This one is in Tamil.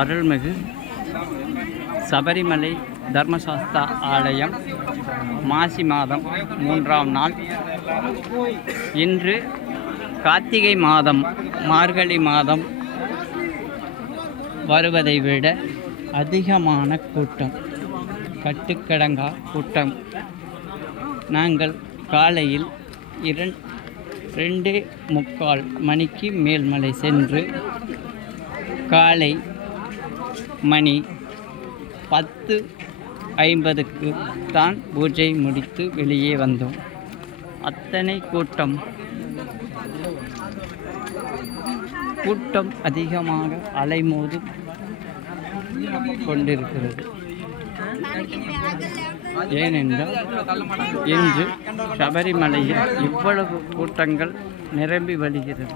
அருள்மிகு சபரிமலை தர்மசாஸ்தா ஆலயம் மாசி மாதம் 3ஆம் நாள். இன்று கார்த்திகை மாதம் மார்கழி மாதம் வருவதை விட அதிகமான கூட்டம், கட்டுக்கடங்கா கூட்டம். நாங்கள் காலையில் 2:45 மணிக்கு மேல்மலை சென்று காலை மணி 10:50க்கு தான் பூஜை முடித்து வெளியே வந்தோம். அத்தனை கூட்டம் அதிகமாக அலைமோது கொண்டிருக்கிறது. ஏனென்றால் இன்று சபரிமலையில் இவ்வளவு கூட்டங்கள் நிரம்பி வழிகிறது.